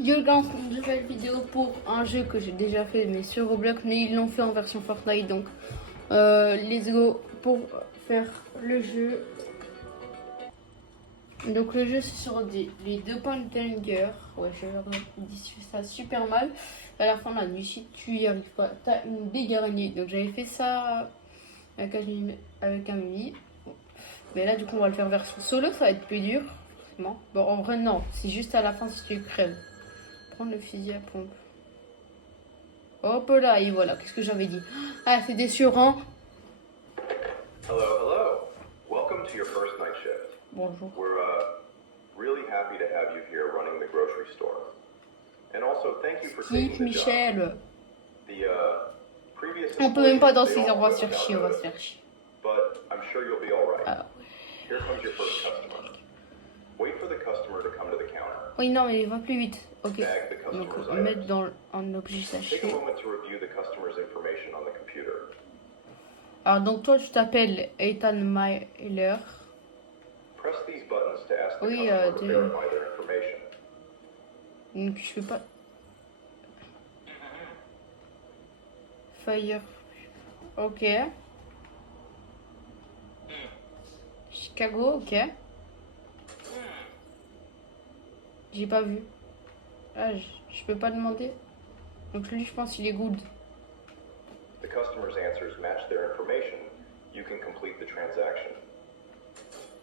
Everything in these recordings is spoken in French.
Je lance une nouvelle vidéo pour un jeu que j'ai déjà fait, mais sur Roblox, mais ils l'ont fait en version Fortnite, donc let's go pour faire le jeu. Donc le jeu c'est sur les deux points de Tanger. Ouais, je leur dis ça super mal. À la fin de la nuit, si tu y arrives pas, t'as une big araignée. Donc j'avais fait ça avec un ami. Mais là du coup on va le faire version solo, ça va être plus dur. Forcément. Bon en vrai non, c'est juste à la fin si tu crèves. Prendre le fusil à pompe. Hop là, et voilà, qu'est-ce que j'avais dit? Ah, c'est déchirant. Hello, hello. Welcome to your first night shift. Bonjour. We're really happy to have you here running the grocery store. And also, thank you for taking Skip, the job. Michel. The previous On peut même pas employees, danser, they on va all se faire quit chier, on without va se notice. faire chier. But I'm sure you'll be all right. Ah. Here comes your first customer. Wait for the customer to come to the counter. Oui, non, mais il va plus vite. Ok. Tag the Donc, customer's on met items. dans un objet Take a sachet. moment to review the customer's information on the computer. Alors, donc, toi, tu t'appelles Ethan Myler. Press these buttons to ask the Oui, customer to verify their information. donc, je fais pas. Fire. Ok. Chicago, ok. J'ai pas vu. Ah, je peux pas demander. Donc, lui, je pense qu'il est good. The customer's answers match their information. You can complete the transaction.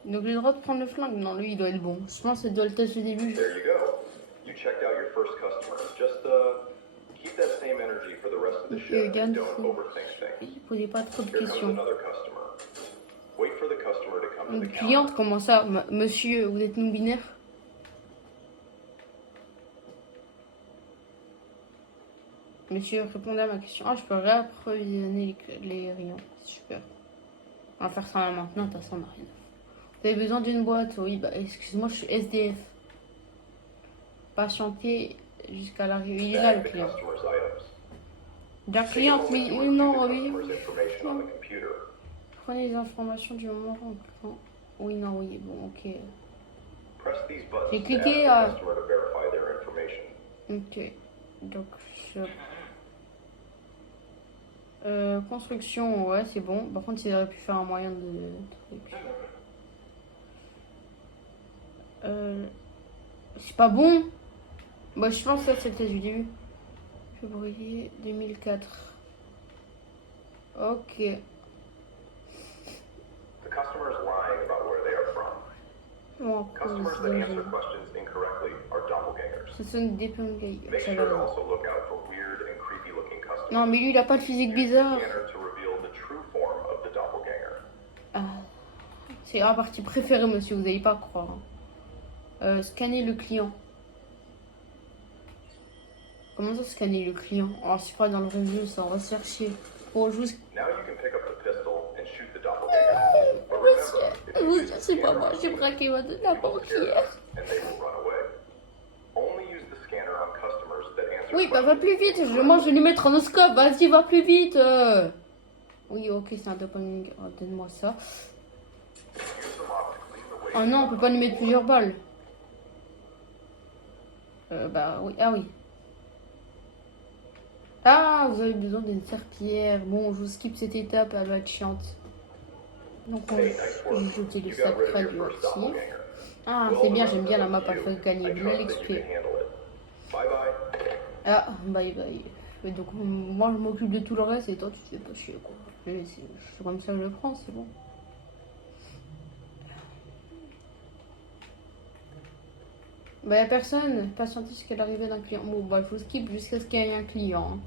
Donc, j'ai le droit de prendre le flingue. Non, lui, il doit être bon. Je pense que ça doit le test au début. There you go. You checked out your first customer. Just keep that same energy for the rest of the shift and don't overthink things. Posez pas trop de Here comes questions. another customer. Wait for the customer to come to Une the counter. cliente, comment ça? Monsieur, vous êtes non-binaire? Monsieur, répondez à ma question. Ah, je peux réapprovisionner les rayons. Super. On va faire ça là maintenant, de toute façon, on n'a rien. Vous avez besoin d'une boîte? Oui, bah, excuse-moi, je suis SDF. Patienter jusqu'à l'arrivée. Il est là, le Tag the client. customer's items. La Take a cliente, moment mais to review non, the oui. customer's information on the computer. Prenez les informations du moment rentrant. Oui, non, oui, bon, ok. Press these buttons J'ai to cliqué ask the customer to verify their information. Ok. Donc, construction, ouais, c'est bon. Par contre, il aurait pu faire un moyen de truc. C'est pas bon. Bah, je pense que ça, c'était du début. Février 2004. Ok. The customer is lying about where they are from. Bon, Customers that answer questions incorrectly are doppelgangers. ce sont des doppelgangers. Make sure to also look out for weird and creepy looking customers. Non, mais lui, il a pas de physique Use the bizarre. scanner to reveal the true form of the doppelganger. Ah, c'est la partie préférée, monsieur, vous n'allez pas croire. Scanner le client. Comment ça, scanner le client? Oh, c'est pas dans le review, ça, on va se faire chier. Bon, je vous... Now you can pick up the pistol and shoot the doppelganger. But remember, if you use the C'est pas scanner moi, on j'ai them, braqué la people will banquière. hear us and they will run away. Only use the scanner on customers that answer Oui, bah va questions plus vite, incorrectly. moi je vais lui mettre un scope, vas-y, va plus vite. Oui, ok, c'est un dopamine, oh, donne-moi ça. Use the mop to clean the way. Oh non, on peut pas lui mettre plusieurs balles. Bah oui, ah oui. Ah, vous avez besoin d'une serpillière. Bon, je vous skip cette étape, elle va être chiante. Donc on Hey, nice work. j'utilise You le got rid sac of your first radioactif. doppelganger. Ah, Well, c'est the bien, rest j'aime of bien it's la map, up to elle you. fait gagner I de trust that you l'XP. can handle it. Bye bye. Ah, bye bye. Et donc moi je m'occupe de tout le reste et toi tu te fais pas chier quoi. C'est comme ça que je le prends, c'est bon. Bah y'a personne, patientez jusqu'à l'arrivée d'un client. Bon bah il faut skip jusqu'à ce qu'il y ait un client. Hein.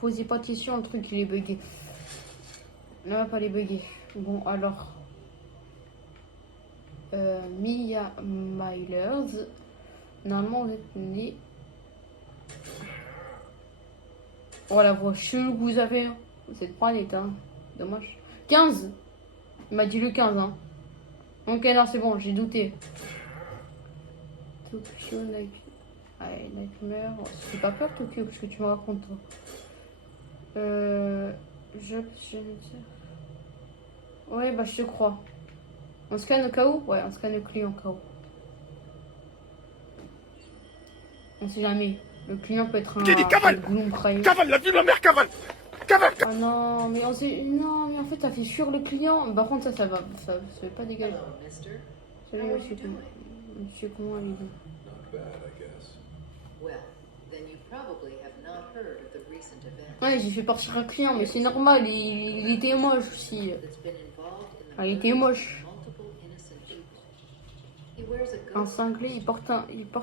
Posez pas de questions, le truc il est bugué. Non, pas les buggés. Bon alors. Mia Mylers. Normalement vous êtes né. Oh la voix chelou que vous avez. Hein. Vous êtes pas net, hein. Dommage. 15. Il m'a dit le 15, hein. Ok, non, c'est bon, j'ai douté. Tokyo Nightmare. Oh, c'est pas peur, Tokyo, parce que tu me racontes, toi. Ouais, bah, je te crois. On scanne au cas où? Ouais, on scanne le client au cas où. On sait jamais. Le client peut être un Cavale, crayon. Cavale, la vie de la mère, cavale. Cavale. Ah non, mais on sait. Non, mais en fait, ça fait fuir le client. Par contre, ça va. Ça fait pas dégager. Salut, monsieur. Monsieur, comment allez-vous? Not bad, I guess. Well, then you probably have not heard of the recent event Ouais, j'ai fait partir un client, mais c'est normal. Il était moche aussi. that's been involved in the Ah, il était murders moche. of multiple innocent people. He wears a Un ghost cinglé, il porte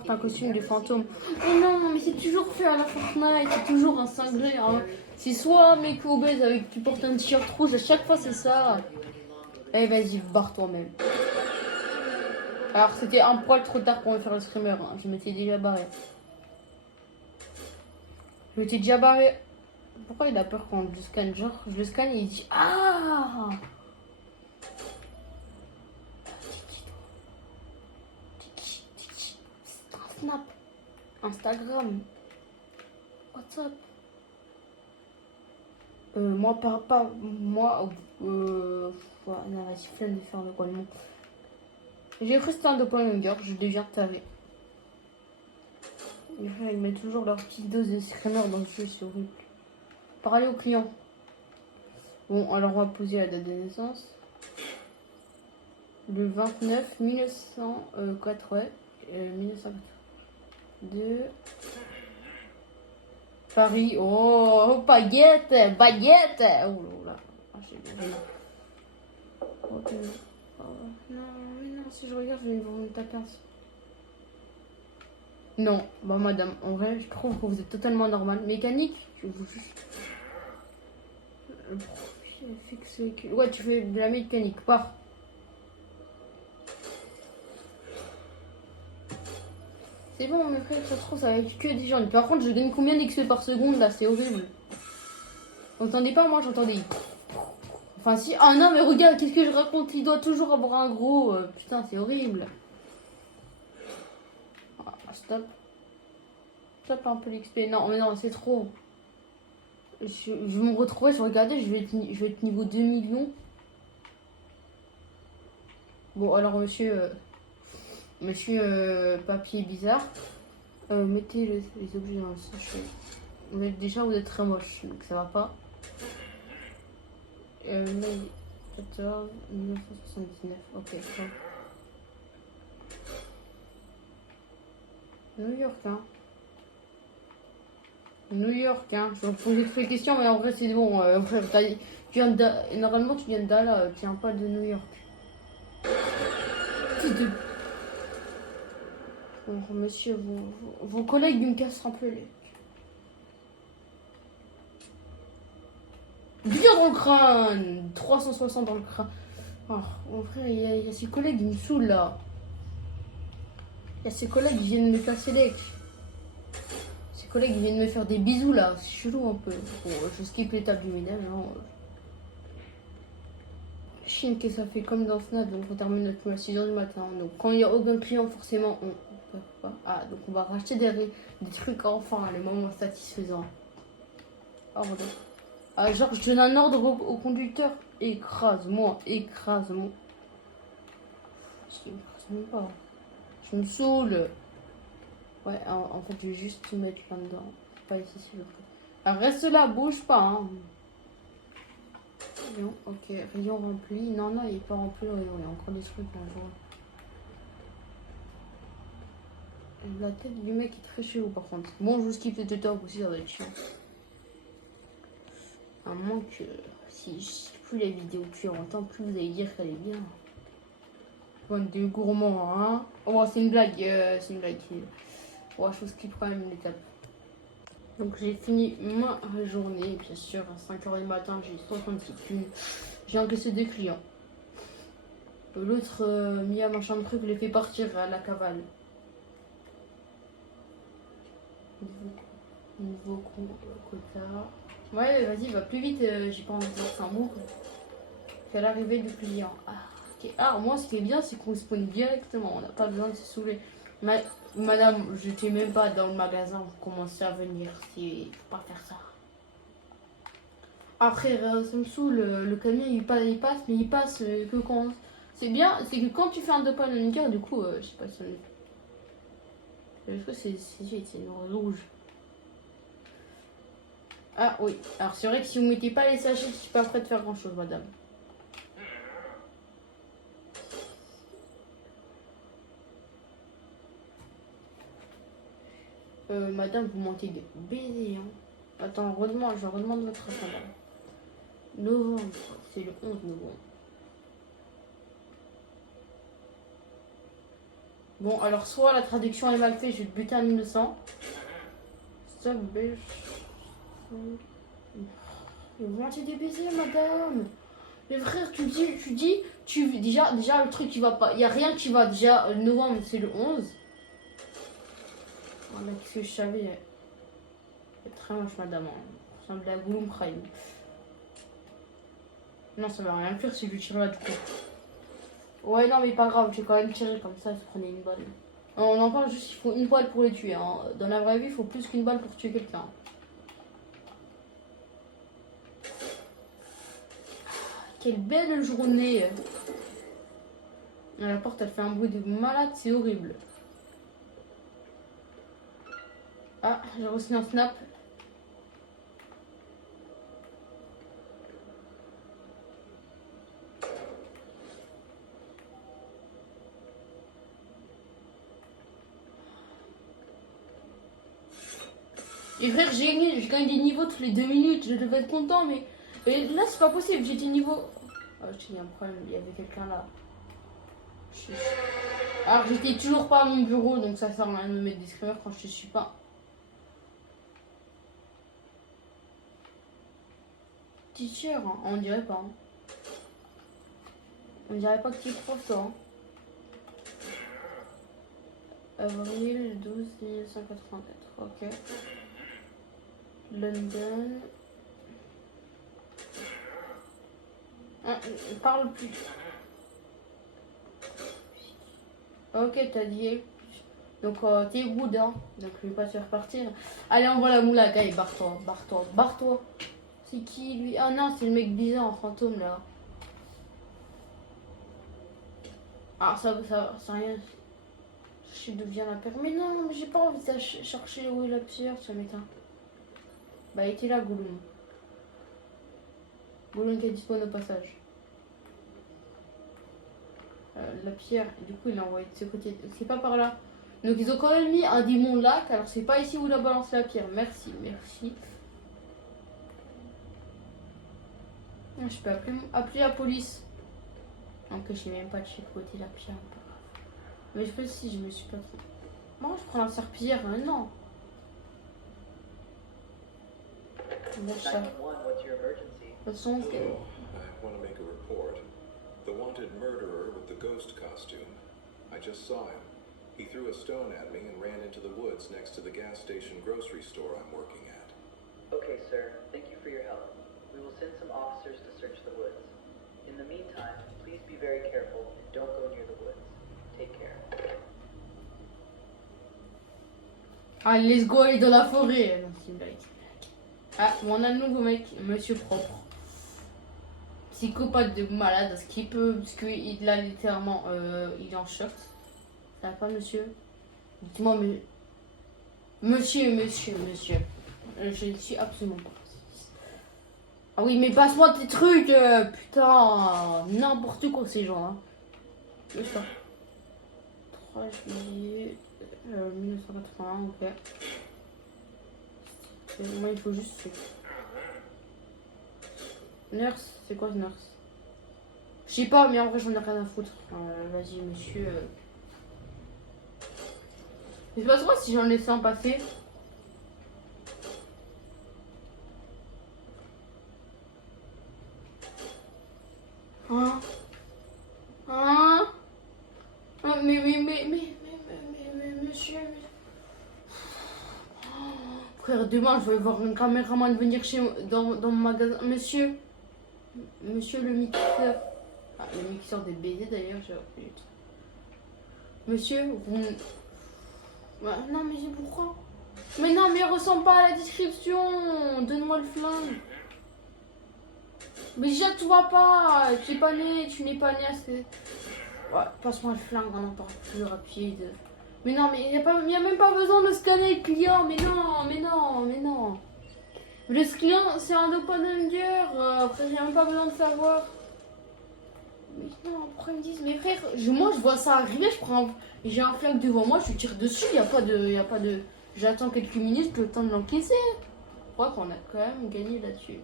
un costume de fantôme. Oh non, mais c'est toujours fait à la Fortnite, c'est toujours un cinglé. Hein. C'est soit un mec obèse avec qui porte un t-shirt rouge, à chaque fois c'est ça. you any longer. Allez, vas-y, barre-toi même. Alors, c'était un poil trop tard pour me faire le screamer. Hein. Je m'étais déjà barré. Je m'étais déjà barré. Pourquoi il a peur quand je le scanne? Genre, je le scanne et il dit ah! C'est un snap. Instagram. WhatsApp. Moi, moi, voilà, vas-y, flemme de faire le quoi le mot. J'ai cru que c'était un doppelganger, je deviens taré. Les frères, ils mettent toujours leur petite dose de screamer dans le jeu, c'est horrible. Parler au client. Bon, alors on va poser la date de naissance. Le 29 1904, ouais. 1902. Paris. Oh, baguette, baguette. Oh là là. Ah, j'ai bien. Ok. Oh, non, mais non, si je regarde, je vais me taper un. Non, bah madame, en vrai, je trouve que vous êtes totalement normal. Mécanique, je vous juste. Profil fixe. Ouais, tu fais de la mécanique, pars. C'est bon, mes frères, ça se trouve, ça va être que des gens. Par contre, je gagne combien d'XP par seconde là? C'est horrible. Vous entendez pas? Moi, j'entendais. Enfin, si. Ah non, mais regarde, qu'est-ce que je raconte? Il doit toujours avoir un gros. Putain, c'est horrible. Ah, stop. Stop un peu l'XP. Non, mais non, c'est trop. Je vais me retrouver, je regardais, je vais être niveau 2 millions. Bon, alors, monsieur papier bizarre, mettez les objets dans le sachet. Mais déjà, vous êtes très moche, donc ça va pas. Mai 14 1979, ok, ça. New York, hein. New York, hein. Je vais vous poser toutes les questions, mais en vrai, c'est bon. Frère, normalement, tu viens de Dallas, tu viens pas de New York. Fils de. Bon, monsieur, vos collègues me cassent un peu les. Bien dans le crâne! 360 dans le crâne. Oh, mon frère, il y a ses collègues, ils me saoulent là. Il y a ses collègues, ils viennent me casser les. Ses collègues, ils viennent me faire des bisous là. C'est chelou un peu. Bon, je skip l'étape du ménage. Hein. Chine, que ça fait comme dans Snap, donc on termine notre pool à 6h du matin. Donc quand il n'y a aucun client, forcément, on peut pas. Ah, donc on va racheter des trucs enfin, les moments satisfaisants. Ah, voilà. Ah, genre, je donne un ordre au conducteur. Écrase-moi, écrase-moi. Je m'écrase même pas. Je me saoule. Ouais, en fait, je vais juste te mettre là-dedans. Pas ici, s'il vous plaît. Alors, reste là, bouge pas. Hein. Rayon, ok, rayon rempli. Non, non, il est pas rempli le rayon. Il y a encore des trucs là, genre. La tête du mec est très chelou par contre. Bon, je vous skip le tutoriel aussi, ça va être chiant. À moins que si plus la vidéo tue en temps, plus vous allez dire qu'elle est bien. Bande de gourmands, hein. Oh, c'est une blague, c'est une blague. Oh, je vous skip quand même une étape. Donc j'ai fini ma journée, bien sûr, à 5h du matin, j'ai 66 thunes. J'ai encaissé 2 clients. L'autre, mis à machin de truc, les fait partir à la cavale. Nouveau quota. Ouais, vas-y, va plus vite, j'ai pas envie de voir ça un mot. C'est l'arrivée du client. Ah, ok. Ah, moi, ce qui est bien, c'est qu'on spawn directement, on n'a pas besoin de se soulever. Madame, je n'étais même pas dans le magasin, vous commencez à venir, faut pas faire ça. Après, ça me saoule, le camion il passe, mais il passe que quand. C'est bien, c'est que quand tu fais un doppelganger, du coup, je sais pas si Est-ce que c'est une rouge? Ah oui. Alors c'est vrai que si vous mettez pas les sachets, je suis pas prêt de faire grand chose, madame. Madame, vous mentez des baisers, hein. Attends, je redemande votre agenda. Novembre, c'est le 11 novembre. Bon, alors soit la traduction est mal faite, je vais te buter un innocent. Stop, bitch. Vous mentez des baisers, madame. Mais frère, déjà le truc qui va pas. Il y a rien qui va. Déjà, novembre, c'est le 11. Voilà, qu'est-ce que je savais. C'est très moche, madame. Ça ressemble à Gollum Prime. Non, ça va rien faire si je lui tire là du coup. Ouais, non, mais pas grave, j'ai quand même tiré comme ça, je prenais une balle. On en parle juste, il faut une balle pour les tuer. Hein. Dans la vraie vie, il faut plus qu'une balle pour tuer quelqu'un. Quelle belle journée. La porte, elle fait un bruit de malade, c'est horrible. Ah, j'ai reçu un snap. Et frère, je gagne des niveaux tous les 2 minutes, je devais être content, mais là c'est pas possible, j'étais niveau... Oh, il y a un problème, il y avait quelqu'un là. Alors j'étais toujours pas à mon bureau, donc ça sert à rien de me mettre des screamers quand je suis pas. Teacher, hein, on dirait pas. Hein. On dirait pas que tu es prof, toi. Hein. Avril 12 1984, ok. London. Ah, parle plus. Ok, t'as dit. Donc, t'es good, hein. Donc, je vais pas te faire partir. Allez, envoie la moula, gars, barre-toi, barre-toi, barre-toi. C'est qui, lui? Ah non, c'est le mec bizarre en fantôme, là. Ah, ça rien. Je sais d'où vient la pierre. Mais non, mais j'ai pas envie de chercher où est la pierre, ça m'éteint. Bah, il était là, Gollum. Gollum qui est disponible au passage. La pierre, du coup, il l'a envoyé de ce côté. C'est pas par là. Donc, ils ont quand même mis un démon lac. Alors, c'est pas ici où il a balancé la pierre. Merci, merci. Ah, je peux appeler la police. Donc, je sais même pas de quel côté la pierre. Mais je sais pas si je me suis pas trompée. Moi, je prends la serpillière, hein, non. D'achat. 911, what's your emergency? De toute façon, Hello, I want to make a report. The wanted murderer with the ghost costume. I just saw him. He threw a stone at me and ran into the woods next to the gas station grocery store I'm working at. Okay, sir. Thank you for your help. We will send some officers to search the woods. In the meantime, please be very careful and don't go near the woods. Take care. allez, let's go aller dans la forêt. Non, c'est une blague. Ah, on a un nouveau mec, monsieur propre. Psychopathe de malade, ce qu'il peut, parce qu'il a littéralement, il est en short. Ça va pas, monsieur? Dites-moi, mais... Monsieur. Je ne suis absolument pas raciste. Ah oui, mais passe-moi tes trucs, putain, n'importe quoi ces gens, hein. C'est ça. 3 juillet 1981, ok. Moi, il faut juste... Nurse, c'est quoi nurse? Je sais pas, mais en vrai, j'en ai rien à foutre. Vas-y, monsieur. Mais c'est pas trop si j'en laisse un passer. Hein? Mais, monsieur. Frère, demain, je vais voir un caméraman venir dans mon magasin. Monsieur le mixeur. Ah, le mixeur des baisers d'ailleurs, j'ai oublié. Monsieur, vous... Bah, non, mais c'est pourquoi? Mais non, mais il ressemble pas à la description. Donne-moi le flingue. Mais déjà, tu vois pas. Tu n'es pas né assez. Ouais, passe-moi le flingue, on en parle plus rapide. Mais non, mais il n'y a même pas besoin de scanner le client. Mais non, mais non, mais non. Le client, c'est un doppelganger. Après, j'ai même pas besoin de savoir. Mais non, après, ils me disent, mais frère, moi, je vois ça arriver, j'ai un flingue devant moi, je tire dessus, il n'y a pas de. J'attends quelques minutes, le temps de l'encaisser. Je crois qu'on a quand même gagné là-dessus.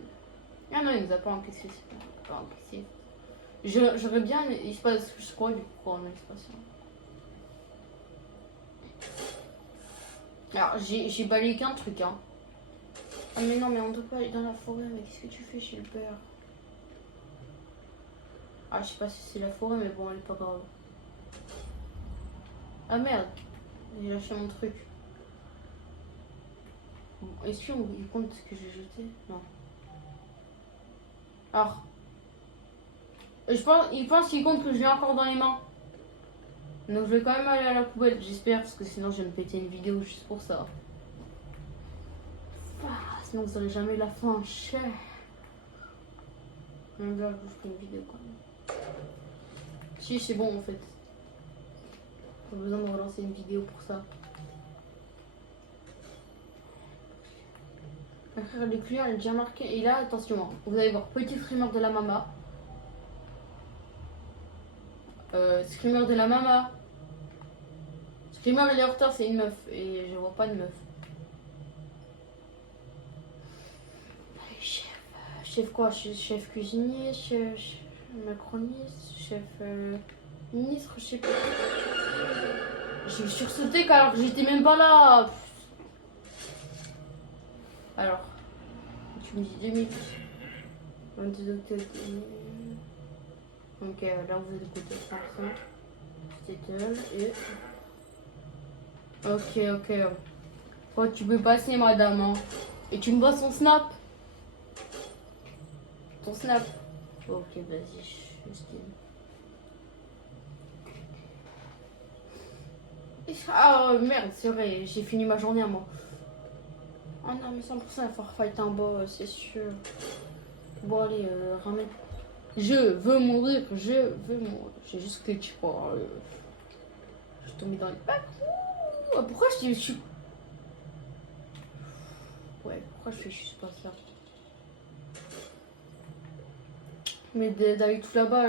Ah non, il nous a pas encaissé, c'est pas encaissé. J'aurais bien. Il se passe, je crois, du coup, en expression. Alors, j'ai balayé qu'un truc, hein. Ah, mais non, mais on doit pas aller dans la forêt, mais qu'est-ce que tu fais chez le père? Ah, je sais pas si c'est la forêt, mais bon, elle est pas grave. Ah merde, j'ai lâché mon truc. Bon, est-ce qu'il compte ce que j'ai jeté? Non. Alors. Il pense qu'il compte que je l'ai encore dans les mains. Donc je vais quand même aller à la poubelle, j'espère, parce que sinon je vais me péter une vidéo juste pour ça. Ah, sinon vous n'aurez jamais la fin, cher. Donc là, je vous ferai une vidéo quand même. Si, c'est bon en fait. Pas besoin de relancer une vidéo pour ça. Le client est déjà marqué. Et là, attention, hein, vous allez voir, petit streamer de la mama. Screamer de la mama. Screamer, il est en retard, c'est une meuf. Et je vois pas de meuf. Allez, chef. Chef quoi? Chef cuisinier, chef macroniste, chef ministre, je sais pas. J'ai sursauté car j'étais même pas là. Alors, tu me dis 2000. 22 octobre. Ok, là vous allez écouter 35. C'était et. Ok. Oh, tu peux passer, madame. Hein. Et tu me vois son snap. Ton snap. Ok, vas-y, je skin. Ah merde, c'est vrai, j'ai fini ma journée à moi. Oh non, mais 100% il va falloir fight un boss, c'est sûr. Bon, allez, ramène. Je veux mourir. J'ai juste glitch pour. Je suis tombé dans les packs. Pourquoi je suis. Ouais, pourquoi je fais juste pas ça? Mais d'aller tout là-bas.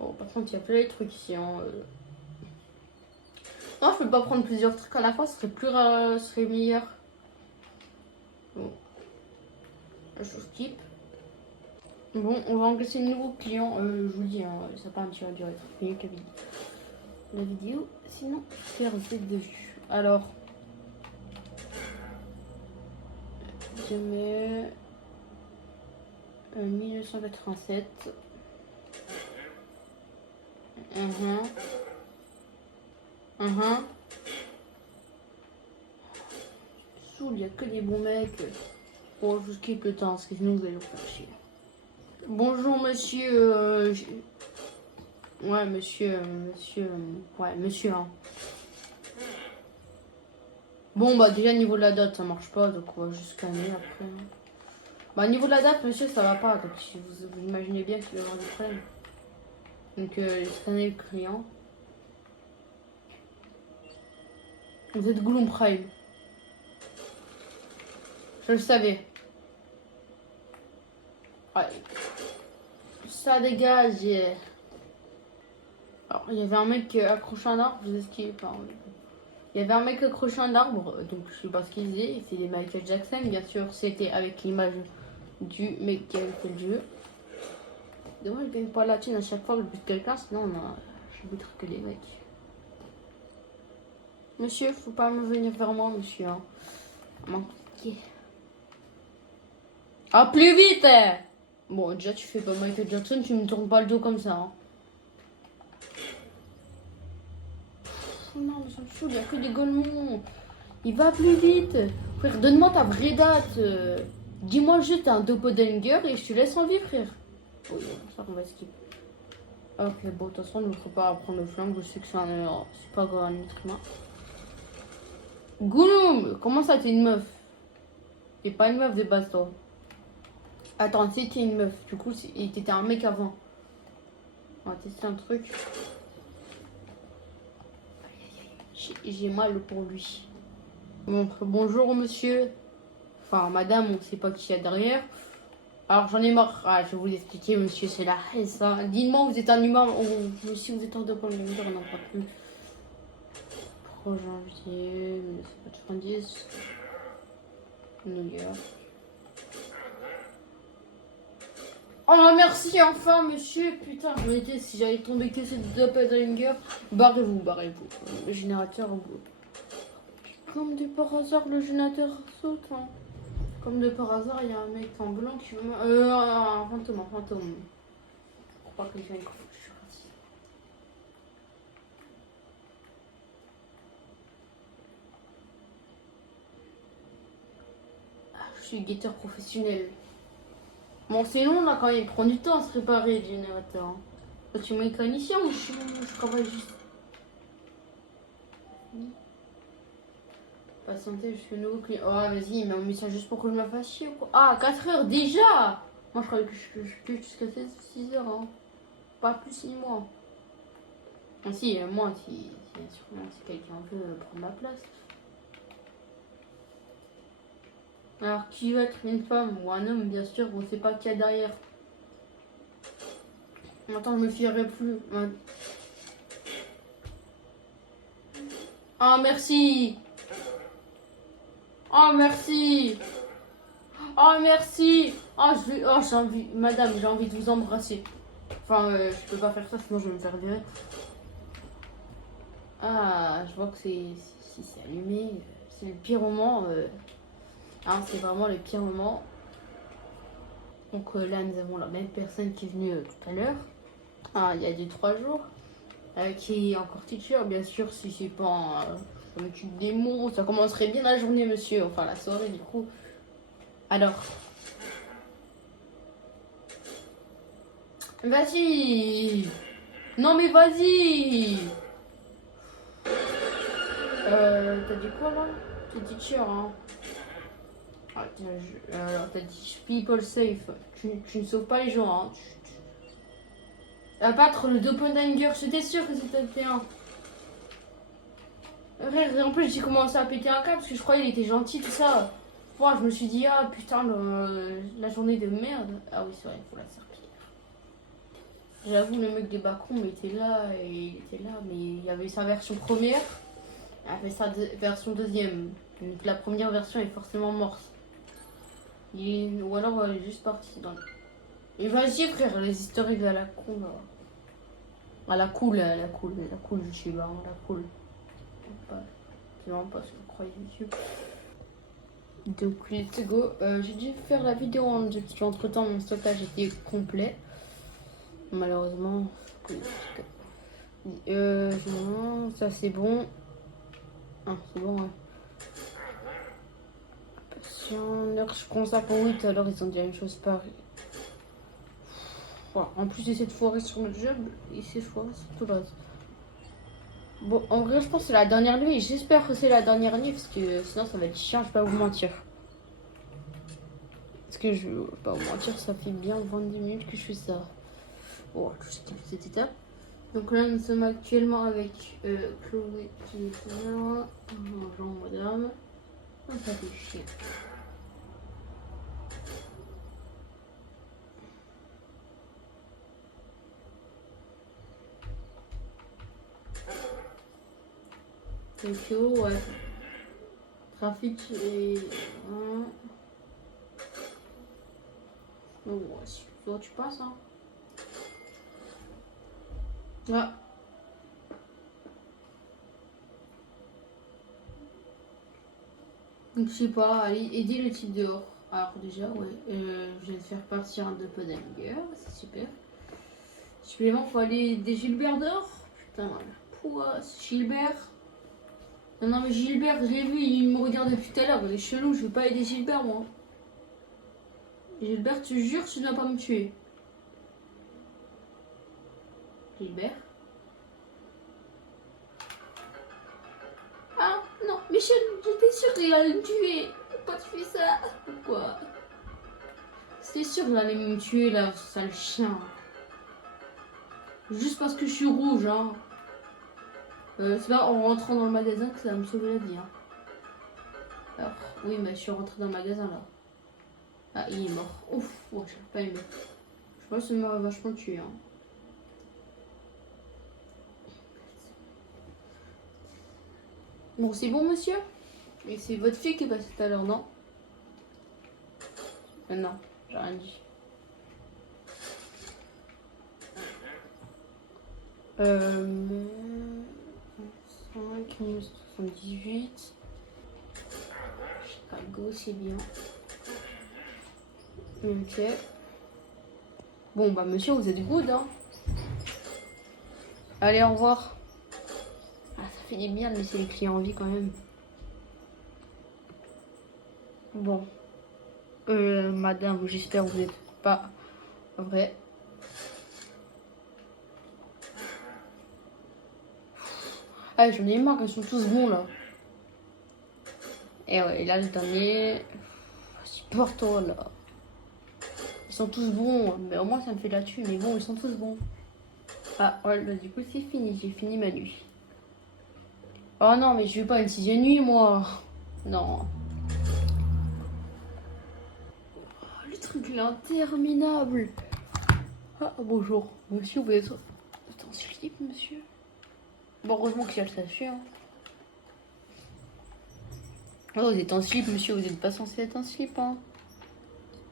Bon, par contre, il y a plein de trucs ici. Hein. Non, je peux pas prendre plusieurs trucs à la fois, ce serait ce serait meilleur. Bon. Je skip. Bon, on va encaisser le nouveau client. Je vous dis, hein, ça va pas un petit peu durer. Mieux que la vidéo. Sinon, faire dessus. Alors, je mets 1987. Il n'y a que des bons mecs. Bon, je skip le temps parce que sinon vous allez vous faire chier. Bonjour monsieur. Ouais, monsieur. Ouais, monsieur. Hein. Bon, bah déjà niveau de la date ça marche pas donc on va juste scanner après. Bah, niveau de la date, monsieur, ça va pas. Donc vous imaginez bien qu'il va y avoir des problèmes. Donc, scanner le client. Vous êtes Gloom Prime. Je le savais. Ouais. Ça dégage. Alors, il y avait un mec accroché à un arbre. Vous esquivez pas. Il y avait un mec accroché à un arbre. Donc, je sais pas ce qu'il faisait. Il fait des Michael Jackson. Bien sûr, c'était avec l'image du mec qui avait fait le jeu. Dommage, je gagne pas la thune à chaque fois que je bute quelqu'un. Sinon, je buterai que les mecs. Monsieur, faut pas me venir vers moi, monsieur. Hein. Okay. Ah, plus vite hein. Bon, déjà, tu fais pas Michael Jackson, tu me tournes pas le dos comme ça. Hein. Non, mais ça me saoule, il y a que des golemons. Il va plus vite. Frère, donne-moi ta vraie date. Dis-moi juste un doppelganger et je te laisse en vie, frère. Oh, ça, on va skip. Ok, bon, de toute façon, ne me faut pas prendre le flingue. Je sais que c'est pas grave, un être humain. Gollum, comment ça, t'es une meuf? T'es pas une meuf de base, toi. Attends, si t'es une meuf, du coup, t'étais un mec avant. On va tester un truc. J'ai mal pour lui. Bon, bonjour monsieur. Enfin madame, on ne sait pas qui il y a derrière. Alors j'en ai marre. Ah, je vais vous expliquer monsieur, c'est la haine ça. Dites-moi, vous êtes un humain. Oh, monsieur, vous êtes hors de point de vue, on n'en parle plus. 3 janvier 1990. New York. Oh merci enfin monsieur. Putain, je me disais si j'allais tomber que ce doppelganger. Barrez-vous. Le générateur au bout. Comme de par hasard, le générateur saute. Hein. Comme de par hasard, il y a un mec en blanc qui veut... un fantôme. Je crois que les gens ils croient que je suis raciste. Ah, je suis guetteur professionnel. Bon, c'est long là quand même, il prend du temps à se réparer le générateur. Hein. Toi, tu es mécanicien ou je travaille juste? Patientez, je suis nouveau client. Oh, vas-y, il m'a mis ça juste pour que je me fasse chier ou quoi? Ah, 4 heures déjà! Moi, je croyais que je peux jusqu'à 6 heures. Hein. Pas plus ni moins. Ah, si, moi, si quelqu'un veut prendre ma place. Alors, qui va être une femme ou un homme, bien sûr, on ne sait pas qui y a derrière. Maintenant, je me fierai plus. Ah, merci! Oh merci. Oh merci. Oh j'ai envie, madame, j'ai envie de vous embrasser. Enfin, je peux pas faire ça, sinon je vais me faire virer. Ah, je vois que c'est allumé. C'est le pire moment. Hein, c'est vraiment le pire moment. Donc là, nous avons la même personne qui est venue tout à l'heure. Ah, il y a 2-3 jours. Qui est encore teacher, bien sûr, si c'est pas un étude des mots, ça commencerait bien la journée, monsieur. Enfin, la soirée, du coup. Alors. Vas-y. Non, mais vas-y. T'as dit quoi, là? T'es teacher, hein. Ah, alors, t'as dit people safe. Tu ne sauves pas les gens, hein. Abattre le doppelganger, j'étais sûre que c'était un. En plus, j'ai commencé à péter un câble parce que je croyais qu'il était gentil, tout ça. Moi, je me suis dit, ah putain, la journée de merde. Ah oui, c'est vrai, il faut la serpillière. J'avoue, le mec des Bacrons était là, mais il y avait sa version première, il y avait sa version deuxième. Donc la première version est forcément morte. Ou alors, elle est juste partie dans. Et vas-y, frère, les historiques à la con, là. À la cool, YouTube, hein, la cool. C'est vraiment pas ce que je croyais YouTube. Donc, let's go. J'ai dû faire la vidéo en deux parce qu'entre temps, mon stockage était complet. Malheureusement. Non, ça c'est bon. Ah, c'est bon, ouais. Je prends ça pour 8, alors ils ont dit la même chose pareil. En plus, j'essaie de foirer sur le job, il s'est foiré sur tout le reste. Bon, en vrai, je pense que c'est la dernière nuit. J'espère que c'est la dernière nuit parce que sinon, ça va être chiant, je vais pas vous mentir. Parce que je vais pas vous mentir, ça fait bien 22 minutes que je fais ça. Bon, je sais que cette étape. Donc là, nous sommes actuellement avec Chloé qui est là. Bonjour, madame. Oh, ça fait chier. Tokyo, ouais. Trafic et. Oh, ouais, toi, tu passes, hein. Ah. Donc, je sais pas, allez, aider le type dehors. Alors, déjà, ouais. Je vais faire partir un doppelganger, c'est super. Supplément, faut aller des Gilbert dehors. Putain, pourquoi Gilbert? Non, mais Gilbert, je l'ai vu, il me regarde depuis tout à l'heure. Il est chelou, je veux pas aider Gilbert, moi. Gilbert, tu jures, tu ne vas pas me tuer. Gilbert. Ah, non, Michel, j'étais sûre qu'il allait me tuer. Pourquoi tu fais ça? Pourquoi? C'était sûr qu'il allait me tuer, là, sale chien. Juste parce que je suis rouge, hein. C'est pas en rentrant dans le magasin que ça va me sauver la vie, hein. Alors, oui, mais je suis rentrée dans le magasin, là. Ah, il est mort. Ouf, ouais, j'ai pas aimé. Je pense que ça m'a vachement tué, hein. Bon, c'est bon, monsieur? Et c'est votre fille qui est passée tout à l'heure, non? Non, j'ai rien dit. 5, 78. Chicago, c'est bien. Ok. Bon, bah, monsieur, vous êtes good, hein? Allez, au revoir. Ah, ça fait du bien de laisser les clients en vie quand même. Bon. Madame, j'espère que vous n'êtes pas vrai. Ah, j'en ai marre, ils sont tous bons là. Et ouais, là le dernier. Supporte-toi là. Ils sont tous bons, mais au moins ça me fait de la thune. Mais bon, ils sont tous bons. Ah, ouais, bah, du coup, c'est fini. J'ai fini ma nuit. Oh non, mais je veux pas une 6e nuit, moi. Non. Oh, le truc là, interminable. Ah, bonjour. Monsieur, vous êtes en slip, monsieur? Bon, heureusement qu'il y a le sachet. Hein. Oh, vous êtes en slip, monsieur. Vous n'êtes pas censé être en slip, hein.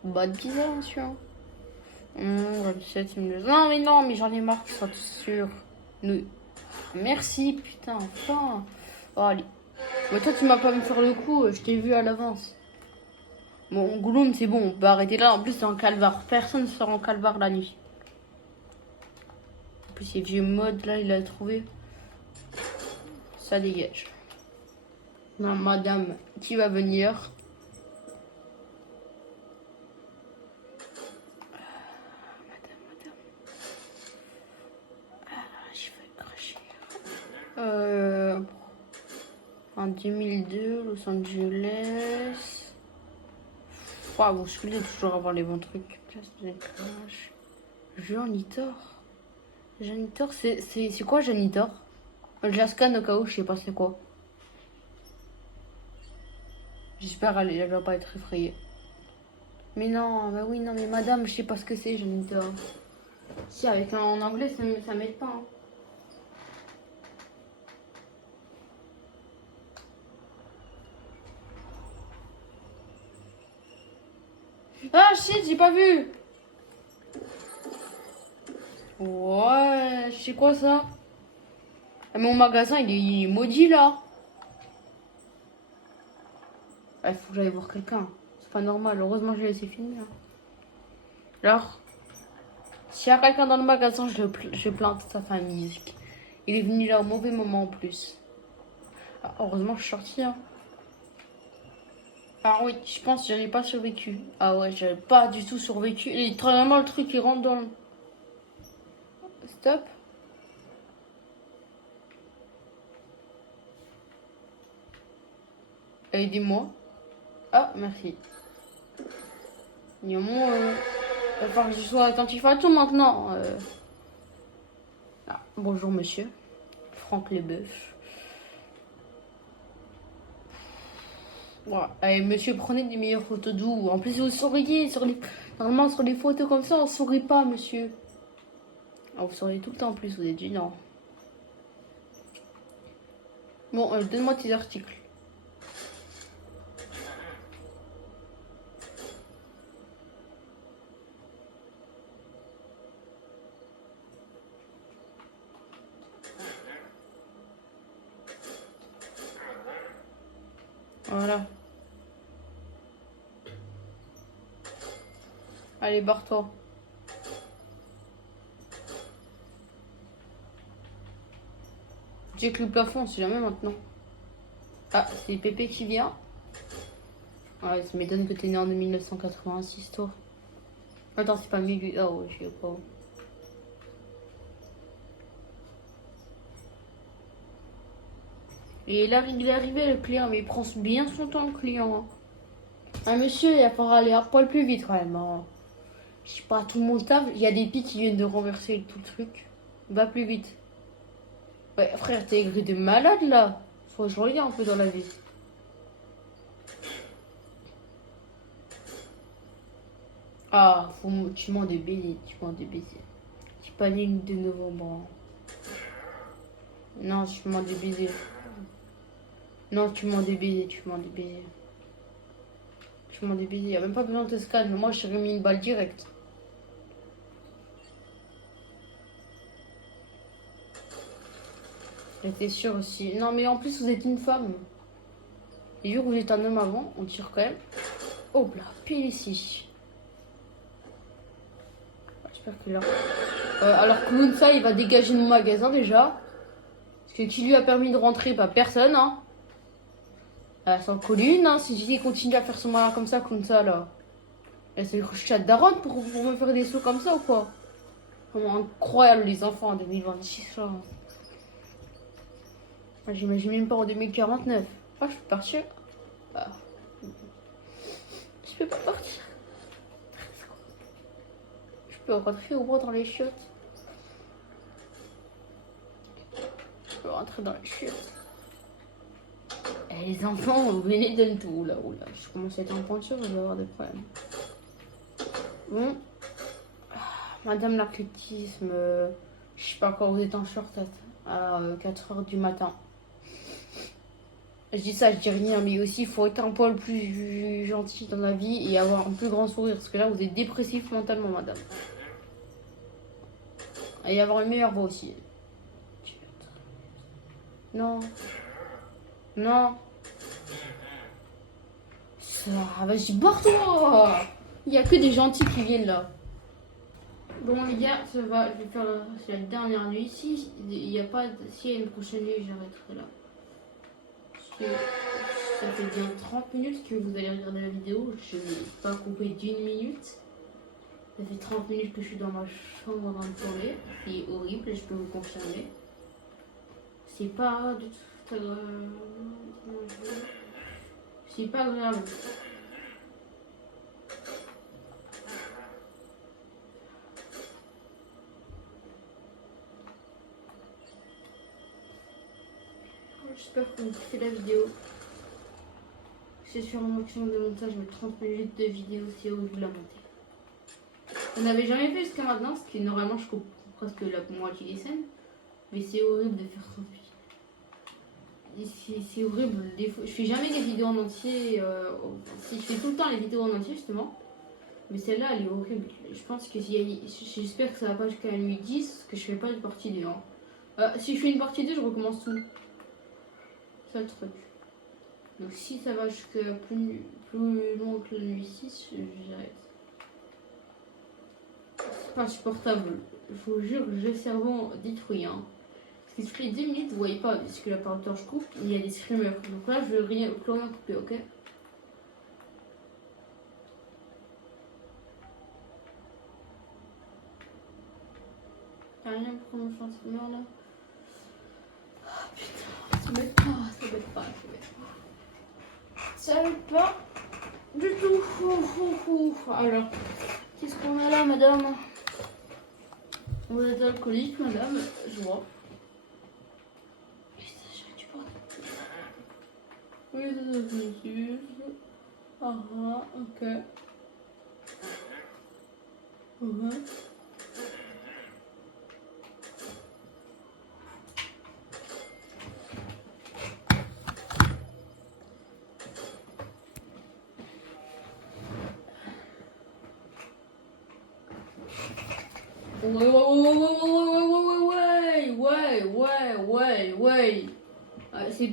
Bah, de bizarre, monsieur. 27, non, mais j'en ai marre qu'ils soient tous sûrs. Nous. Merci, putain, enfin. Oh, allez. Bah, toi, tu m'as pas me faire le coup. Je t'ai vu à l'avance. Bon, Gouloum, c'est bon. On peut arrêter là. En plus, c'est en calvar. Personne ne sort en calvar la nuit. En plus, ces vieux modes, là, il a trouvé. Ça dégage. Non, madame, qui va venir? Madame. Je vais cracher. En 2002, Los Angeles. Waouh, vous voulez toujours avoir les bons trucs. Place de crash. Janitor. Janitor, c'est quoi Janitor? Je la scanne au cas où, je sais pas c'est quoi. J'espère elle va pas être effrayée. Mais non, bah oui, non, mais madame, je sais pas ce que c'est, janitor. Si, avec un en anglais, ça m'aide pas. Hein. Ah, shit, j'ai pas vu. Ouais, je sais quoi ça? Ah, mon magasin, il est maudit là. Il faut que j'aille voir quelqu'un. C'est pas normal. Heureusement, j'ai laissé finir. Alors, s'il y a quelqu'un dans le magasin, je plainte sa famille. Il est venu là au mauvais moment en plus. Ah, heureusement, je suis sortie. Hein. Ah oui, je pense que j'aurais pas survécu. Ah ouais, j'aurais pas du tout survécu. Et littéralement, le truc, il rentre dans le... Stop. Aidez-moi. Ah, merci. Néanmoins, il va falloir que je sois attentif à tout maintenant. Ah, bonjour, monsieur. Franck Leboeuf. Voilà. Allez, monsieur, prenez des meilleures photos d'où. En plus, vous souriez sur les... Normalement, sur les photos comme ça, on sourit pas, monsieur. Ah, vous souriez tout le temps en plus, vous êtes gênant. Bon, donne-moi tes articles. Voilà. Allez, barre-toi. Check le plafond, on sait jamais maintenant. Ah, c'est Pépé qui vient. Ouais, ça m'étonne que t'es né en 1986, toi. Attends, c'est pas 1800. Ah ouais, je sais pas. Et là, il est arrivé le client, mais il prend bien son temps le client. Hein. Ah monsieur, il va falloir aller un poil plus vite quand même. Hein. Je sais pas, tout le monde table. Il y a des pics qui viennent de renverser tout le truc. Va plus vite. Ouais, frère, t'es aigri de malade là. Faut que je regarde un peu dans la vie. Ah, tu mens des baisers, tu mens des baisers. Tu paniques de novembre. Non, tu mens des baisers. Non, tu mens des baisers, tu mens des baisers. Tu mens des baisers, y a même pas besoin de te scan. Moi, je t'aurais mis une balle directe. J'étais sûre aussi. Non, mais en plus, vous êtes une femme. Et vu que vous êtes un homme avant, on tire quand même. Hop là, pile ici. J'espère que là. Alors que Moonsa, il va dégager mon magasin déjà. Parce que qui lui a permis de rentrer? Pas personne, hein. Sans colline, hein. Si il continue à faire son malin comme ça, là. C'est le chat daronne pour me faire des sauts comme ça ou quoi? Comment incroyable les enfants en 2026 là. J'imagine même pas en 2049. Ah, je peux partir. Ah. Je peux pas partir. Je peux rentrer au moins dans les chiottes. Je peux rentrer dans les chiottes. Eh, les enfants, vous venez de tout. Oula, oula. Je commence à être en pointure, je vais avoir des problèmes. Bon. Madame l'athlétisme. Je sais pas quand vous êtes en short à 4h du matin. Je dis ça, je dis rien, mais aussi il faut être un poil plus gentil dans la vie et avoir un plus grand sourire. Parce que là, vous êtes dépressif mentalement, madame. Et avoir une meilleure voix aussi. Non. Non. Ça, vas-y, barre-toi. Il n'y a que des gentils qui viennent là. Bon les gars, ça va, je vais faire c'est la dernière nuit. Si il n'y a pas, s'il y a une prochaine nuit, j'arrêterai là. Parce que ça fait bien 30 minutes que vous allez regarder la vidéo. Je n'ai pas coupé d'une minute. Ça fait 30 minutes que je suis dans ma chambre en train de tourner. C'est horrible, je peux vous confirmer. C'est pas du tout agréable. C'est pas agréable. J'espère que vous kiffez la vidéo. C'est sur un maximum de montage, mais 30 minutes de vidéo, c'est horrible à monter. On n'avait jamais fait jusqu'à maintenant, ce qui normalement je coupe presque la moitié des scènes. Mais c'est horrible de faire 30 minutes. C'est horrible. Des fois, je fais jamais des vidéos en entier. Si je fais tout le temps les vidéos en entier justement. Mais celle-là elle est horrible. Je pense que j'espère que ça va pas jusqu'à la nuit 10, parce que je fais pas une partie 2. Hein. Si je fais une partie 2, je recommence tout. C'est le truc. Donc si ça va jusqu'à plus long que la nuit 6, j'arrête. C'est pas supportable. Je vous jure, j'ai le cerveau détruit. Hein. Parce que toutes les 2 minutes, vous voyez pas, parce que la part de temps je coupe, il y a des screamers. Donc là, je veux plus rien couper, ok? T'as rien pour mon chanteur là? Oh putain, ça m'aide pas, ça m'aide pas, ça m'aide pas. Ça m'aide pas du tout. Alors, qu'est-ce qu'on a là, madame? Vous êtes alcoolique, madame, je vois. Oui, c'est ah, ok. Ouais.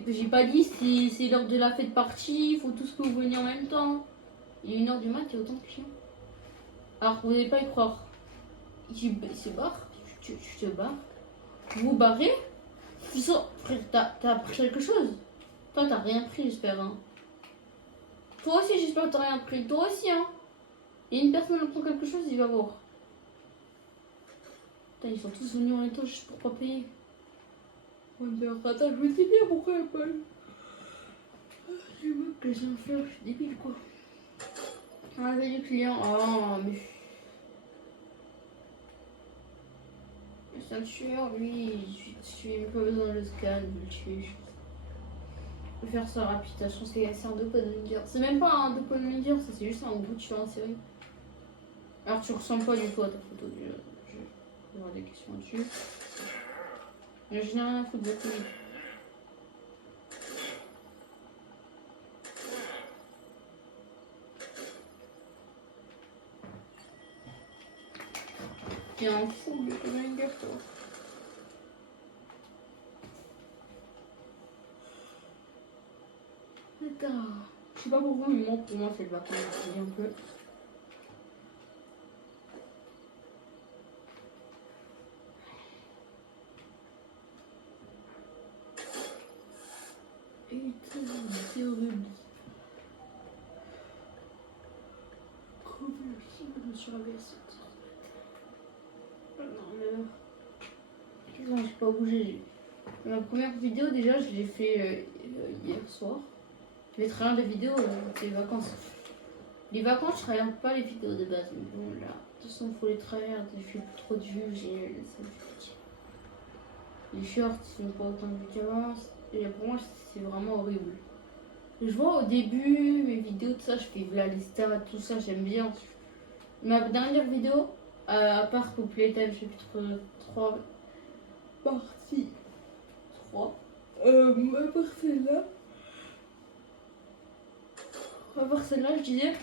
J'ai pas dit c'est l'heure de la fête partie, il faut tous que vous veniez en même temps. Il est 1h du mat, il y a autant de clients. Alors vous n'allez pas y croire. Il se barre, tu te barres. Vous barrez. Frère, t'as pris quelque chose. Toi t'as rien pris, j'espère. Hein. Toi aussi j'espère que t'as rien pris. Toi aussi hein. Et une personne prend quelque chose, il va voir. Putain, ils sont tous venus en même temps juste pour pas payer. Attends, je me dis bien pourquoi elle parle. Je veux que j'ai un faire, je suis débile quoi. Ah, du client. Oh, mais. c'est un tueur, lui, je n'ai pas besoin de le scan, de le tuer. Je vais faire ça rapide, je pense que c'est un doppelganger. C'est même pas un doppelganger, ça c'est juste un gros tueur en série. Alors tu ressembles pas du tout à ta photo déjà. Je vais avoir des questions là-dessus. Mais je n'ai rien à foutre de tout. T'es un fou de doppelganger toi. D'accord. Je sais pas pourquoi, mais moi, pour moi c'est le vacances, je dis un peu. Putain, c'est horrible. Comment je me suis réveillée à 7 heures. Non, mais là. J'ai pas bougé. Ma première vidéo, déjà, je l'ai fait hier soir. Je vais très bien les vidéos, les vacances. Les vacances, je regarde pas les vidéos de base. Mais bon, là, de toute façon, il faut les travailler. Je fais trop de vues, ça me fait. Les shorts, ils font pas autant de vues qu'avant. Et pour moi, c'est vraiment horrible. Je vois au début mes vidéos, tout ça, je fais là les stars, tout ça, j'aime bien. Ma dernière vidéo, à part Couple Time, chapitre 3, partie 3, à part celle-là. À part celle-là, je disais,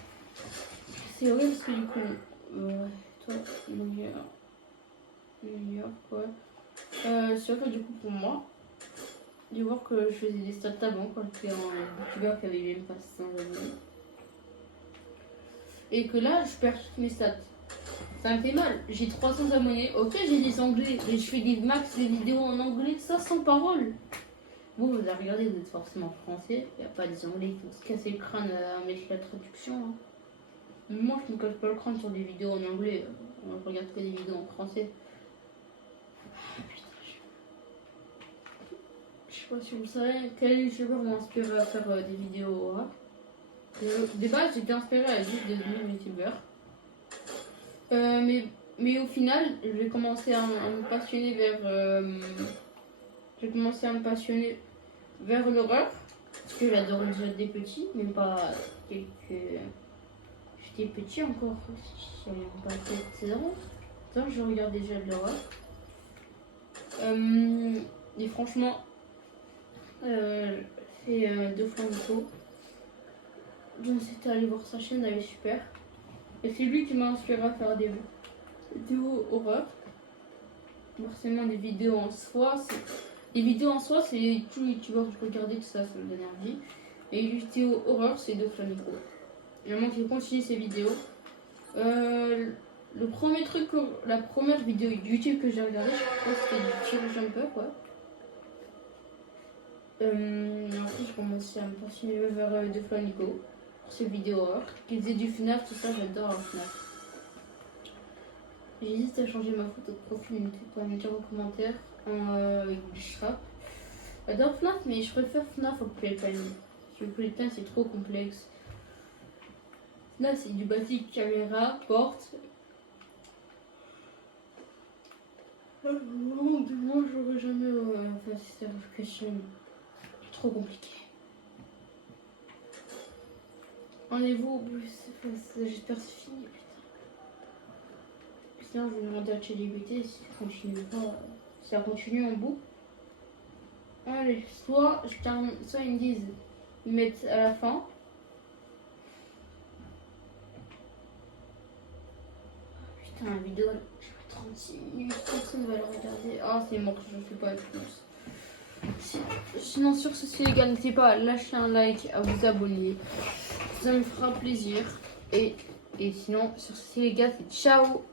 c'est horrible parce que du coup, ouais, toi, New York, ouais. C'est vrai que du coup, pour moi, de voir que je faisais des stats avant quand j'étais en youtubeur qui avait même pas 100 abonnés. Et que là, je perds toutes mes stats. Ça me fait mal. J'ai 300 abonnés. Ok, j'ai des anglais. Mais je fais des max des vidéos en anglais, ça sans parole. Vous, vous avez regardé, vous êtes forcément français. Il n'y a pas des anglais qui vont se casser le crâne à mettre la traduction. Hein. Moi, je ne me casse pas le crâne sur des vidéos en anglais. Je regarde que des vidéos en français. Je sais pas si vous savez, quel youtubeur m'a inspiré à faire des vidéos horreur. De base, j'étais inspirée à juste devenir youtubeur. Mais au final, j'ai commencé à me passionner vers. J'ai commencé à me passionner vers l'horreur. Parce que j'adorais déjà des petits, même pas quelques. J'étais petit encore, j'avais pas peut-être 0. Je regarde déjà de l'horreur. Et franchement, c'est deux flambeaux. J'étais allé voir sa chaîne, elle est super. Et c'est lui qui m'a inspiré à faire des vidéos horreur. Forcément des vidéos en soi. Les vidéos en soi, c'est tous les youtubeurs que je regardais, tout ça, ça me donne envie. Et les vidéos horreur, c'est deux flambeaux. Et maintenant, je vais continuer ces vidéos. Le premier truc, la première vidéo YouTube que j'ai regardée, je crois que c'était du Fear Jumper, quoi. Après, j'ai commencé à me passionner vers De Flamico pour ces vidéos horreur. Qui faisaient du FNAF, tout ça, j'adore le FNAF. J'hésite à changer ma photo de profil, n'hésitez pas à me dire en commentaire avec du strap. J'adore FNAF, mais je préfère FNAF au Playtime. Parce que Playtime, c'est trop complexe. Là, c'est du basique, caméra, porte. Moi, j'aurais jamais fait cette vérification. Trop compliqué. Rendez-vous, j'espère que c'est fini, putain. Sinon, je vais demander à ChatGPT si ça continue pas. Si ça continue en boucle. Allez, soit ils me disent, ils mettent à la fin. Putain, la vidéo, je vais 36 minutes, personne va le regarder. Ah, c'est mort, je ne fais pas plus. Sinon, sur ceci, les gars, n'hésitez pas à lâcher un like, à vous abonner. Ça me fera plaisir. Et sinon, sur ceci, les gars, c'est ciao!